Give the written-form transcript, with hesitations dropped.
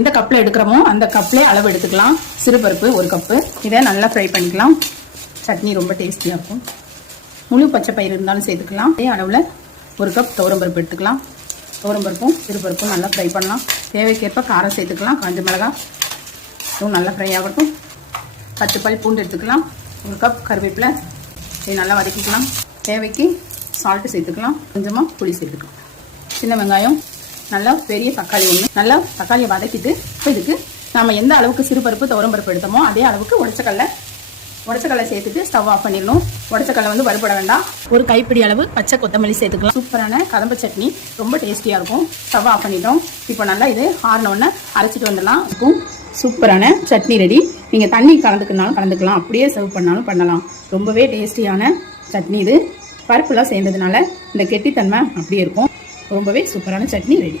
எந்த கப்பில் எடுக்கிறோமோ அந்த கப்லேயே அளவு எடுத்துக்கலாம். சிறுபருப்பு 1 கப்பு. இதை நல்லா ஃப்ரை பண்ணிக்கலாம். சட்னி ரொம்ப டேஸ்டியாக இருக்கும். முழு பச்சை பயிர் இருந்தாலும் சேர்த்துக்கலாம். அதே அளவில் 1 கப் துவரம்பருப்பு எடுத்துக்கலாம். துவரம்பருப்பும் சிறுபருப்பும் நல்லா ஃப்ரை பண்ணலாம். தேவைக்கேற்ப காரம் சேர்த்துக்கலாம். காஞ்ச மிளகாய் இதுவும் நல்லா ஃப்ரை ஆகட்டும். 10 பல் பூண்டு எடுத்துக்கலாம். 1 கப் கருவேப்பிலை. இதை நல்லா வதக்கிக்கலாம். தேவைக்கு சால்ட்டு சேர்த்துக்கலாம். கொஞ்சமாக புளி சேர்த்துக்கலாம். சின்ன வெங்காயம், நல்லா பெரிய தக்காளி 1. நல்லா தக்காளியை வதக்கிட்டு இப்போ இதுக்கு நம்ம எந்த அளவுக்கு சிறுபருப்பு துவரம்பருப்பு எடுத்தோமோ அதே அளவுக்கு உடச்சக்கடலை சேர்த்துட்டு ஸ்டவ் ஆஃப் பண்ணிடணும். உடச்சக்கடலை வறுபட வேண்டாம். 1 கைப்பிடி அளவு பச்சை கொத்தமல்லி சேர்த்துக்கலாம். சூப்பரான கதம்ப சட்னி ரொம்ப டேஸ்டியாக இருக்கும். ஸ்டவ் ஆஃப் பண்ணிட்டோம். இப்போ நல்லா இது ஆறினோடனே அரைச்சிட்டு வந்துடலாம். இருக்கும் சூப்பரான சட்னி ரெடி. நீங்கள் தண்ணி கலந்துக்கலாம். அப்படியே சர்வ் பண்ணாலும் பண்ணலாம். ரொம்பவே டேஸ்டியான சட்னி இது. பருப்புலாம் சேர்ந்ததுனால இந்த கெட்டித்தன்மை அப்படியே இருக்கும். ரொம்பவே சூப்பரான சட்னி ரெடி.